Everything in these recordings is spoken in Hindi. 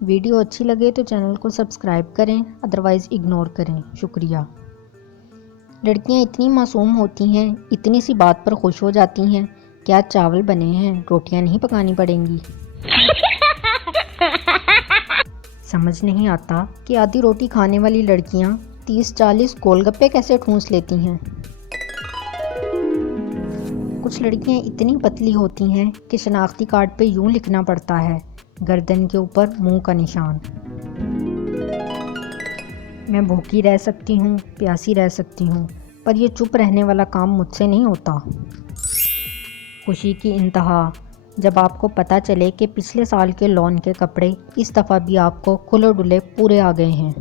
वीडियो अच्छी लगे तो चैनल को सब्सक्राइब करें, अदरवाइज़ इग्नोर करें। शुक्रिया। लड़कियां इतनी मासूम होती हैं, इतनी सी बात पर खुश हो जाती हैं। क्या चावल बने हैं, रोटियां नहीं पकानी पड़ेंगी। समझ नहीं आता कि आधी रोटी खाने वाली लड़कियां 30-40 गोलगप्पे कैसे ठूंस लेती हैं। कुछ लड़कियां इतनी पतली होती हैं कि शनाख्ती कार्ड पे यूं लिखना पड़ता है, गर्दन के ऊपर मुंह का निशान। मैं भूखी रह सकती हूँ, प्यासी रह सकती हूँ, पर यह चुप रहने वाला काम मुझसे नहीं होता। खुशी की इंतहा जब आपको पता चले कि पिछले साल के लॉन के कपड़े इस दफ़ा भी आपको खुले डुले पूरे आ गए हैं।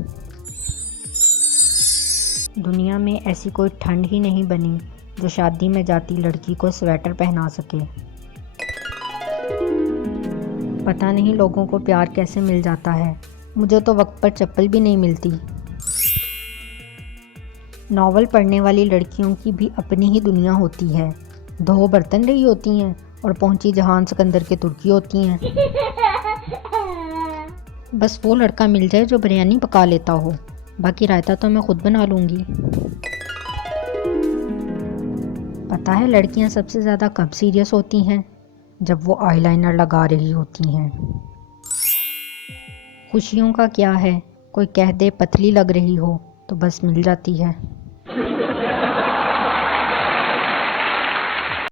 दुनिया में ऐसी कोई ठंड ही नहीं बनी जो शादी में जाती लड़की को स्वेटर पहना सके। पता नहीं लोगों को प्यार कैसे मिल जाता है, मुझे तो वक्त पर चप्पल भी नहीं मिलती। नावल पढ़ने वाली लड़कियों की भी अपनी ही दुनिया होती है। धो बर्तन रही होती हैं और पहुंची जहान सिकंदर के तुर्की होती हैं। बस वो लड़का मिल जाए जो बिरयानी पका लेता हो, बाकी रायता तो मैं खुद बना लूँगी। पता है लड़कियां सबसे ज़्यादा कब सीरियस होती हैं? जब वो आईलाइनर लगा रही होती हैं। खुशियों का क्या है, कोई कह दे पतली लग रही हो तो बस मिल जाती है।